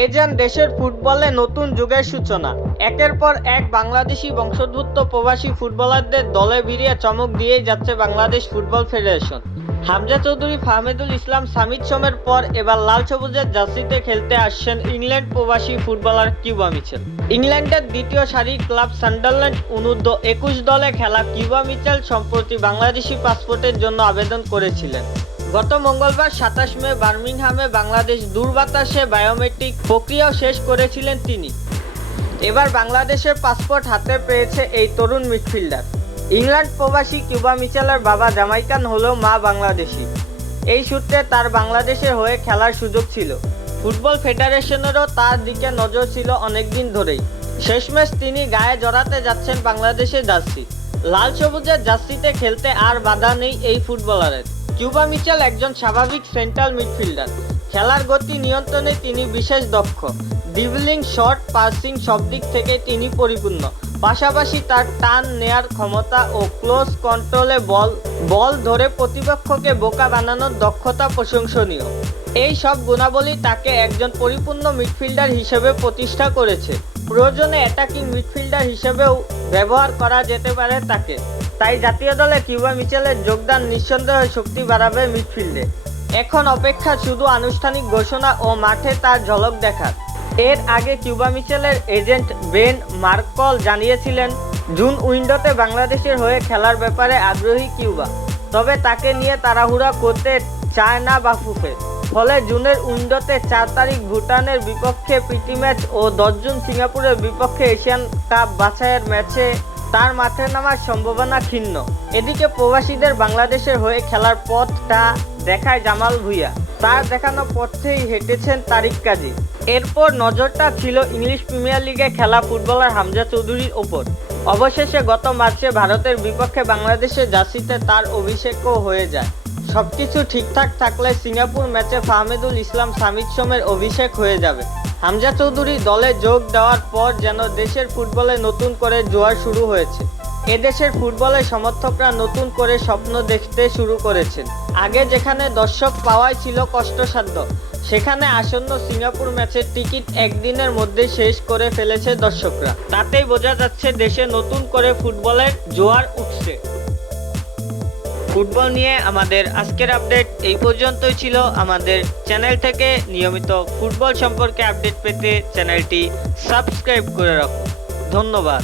এ দেশের ফুটবলে নতুন যুগের সূচনা। একের পর এক বাংলাদেশি বংশোদ্ভূত প্রবাসী ফুটবলারদের দলে ভিড়িয়ে চমক দিয়েই যাচ্ছে বাংলাদেশ ফুটবল ফেডারেশন। হামজা চৌধুরী ফাহমেদুল ইসলাম, সামিদ সোমের পর এবার লাল সবুজের জার্সিতে খেলতে আসছেন ইংল্যান্ড প্রবাসী ফুটবলার কিউবা মিচেল। ইংল্যান্ডের দ্বিতীয় সারি ক্লাব সান্ডারল্যান্ড অনূর্ধ্ব একুশ দলে খেলা কিউবা মিচেল সম্প্রতি বাংলাদেশি পাসপোর্টের জন্য আবেদন করেছিলেন। গত মঙ্গলবার সাতাশ মে বার্মিংহামে বাংলাদেশ দূরবাতাসে বায়োমেট্রিক প্রক্রিয়াও শেষ করেছিলেন তিনি। এবার বাংলাদেশের পাসপোর্ট হাতে পেয়েছে এই তরুণ মিডফিল্ডার। ইংল্যান্ড প্রবাসী কিউবা মিচেলের বাবা জামাইকান হলেও মা বাংলাদেশি। এই সূত্রে তার বাংলাদেশের হয়ে খেলার সুযোগ ছিল। ফুটবল ফেডারেশনেরও তার দিকে নজর ছিল অনেকদিন ধরেই। শেষমেশ তিনি গায়ে জড়াতে যাচ্ছেন বাংলাদেশের জার্সি। লাল সবুজের জার্সিতে খেলতে আর বাধা নেই এই ফুটবলারের। কিউবা মিচেল একজন স্বাভাবিক সেন্ট্রাল মিডফিল্ডার। খেলার গতি নিয়ন্ত্রণে তিনি বিশেষ দক্ষ। ডিবলিং, শট, পাসিং সব দিক থেকে তিনি পরিপূর্ণ। পাশাপাশি তার টান নেয়ার ক্ষমতা ও ক্লোজ কন্ট্রোলে বল বল ধরে প্রতিপক্ষকে বোকা বানানোর দক্ষতা প্রশংসনীয়। এই সব গুণাবলী তাকে একজন পরিপূর্ণ মিডফিল্ডার হিসেবে প্রতিষ্ঠা করেছে। প্রয়োজনে অ্যাটাকিং মিডফিল্ডার হিসেবেও ব্যবহার করা যেতে পারে তাকে। তাই জাতীয় দলে কিউবা মিচেলের যোগদান নিঃসন্দেহে শক্তি বাড়াবে মিডফিল্ডে। এখন অপেক্ষা শুধু আনুষ্ঠানিক ঘোষণা ও মাঠে তার ঝলক দেখার। এর আগে কিউবা মিচেলের এজেন্ট বেন মার্কল জানিয়েছিলেন, জুন উইন্ডোতে বাংলাদেশের হয়ে খেলার ব্যাপারে আগ্রহী কিউবা। তবে তাকে নিয়ে তাড়াহুড়া করতে চায় না বাফুফে। ফলে জুনের উইন্ডোতে চার তারিখ ভুটানের বিপক্ষে প্রীতি ম্যাচ ও দশ জুন সিঙ্গাপুরের বিপক্ষে এশিয়ান কাপ বাছাইয়ের ম্যাচে তার মাঠে নামার সম্ভাবনা ক্ষীণ। এদিকে প্রবাসীদের বাংলাদেশের হয়ে খেলার পথটা দেখায় জামাল ভুইয়া। তার দেখানো পথেই হেঁটেছেন তারিক কাজী। এরপর নজরটা ছিল ইংলিশ প্রিমিয়ার লিগে খেলা ফুটবলার হামজা চৌধুরীর ওপর। অবশেষে গত মার্চে ভারতের বিপক্ষে বাংলাদেশের জার্সিতে তার অভিষেকও হয়ে যায়। সবকিছু ঠিকঠাক থাকলে সিঙ্গাপুর ম্যাচে ফাহমেদুল ইসলাম, সামিদ সোমের অভিষেক হয়ে যাবে। হামজা চৌধুরী দলে যোগ দেওয়ার পর যেন দেশের ফুটবলে নতুন করে জোয়ার শুরু হয়েছে। এদেশের ফুটবলের সমর্থকরা নতুন করে স্বপ্ন দেখতে শুরু করেছেন। আগে যেখানে দর্শক পাওয়াই ছিল কষ্টসাধ্য, সেখানে আসন্ন সিঙ্গাপুর ম্যাচের টিকিট একদিনের মধ্যে শেষ করে ফেলেছে দর্শকরা। তাতেই বোঝা যাচ্ছে দেশে নতুন করে ফুটবলের জোয়ার উঠছে। ফুটবল নিয়ে আমাদের আজকের আপডেট এই পর্যন্তই ছিল। আমাদের চ্যানেল থেকে নিয়মিত ফুটবল সম্পর্কে আপডেট পেতে চ্যানেলটি সাবস্ক্রাইব করে রাখুন। ধন্যবাদ।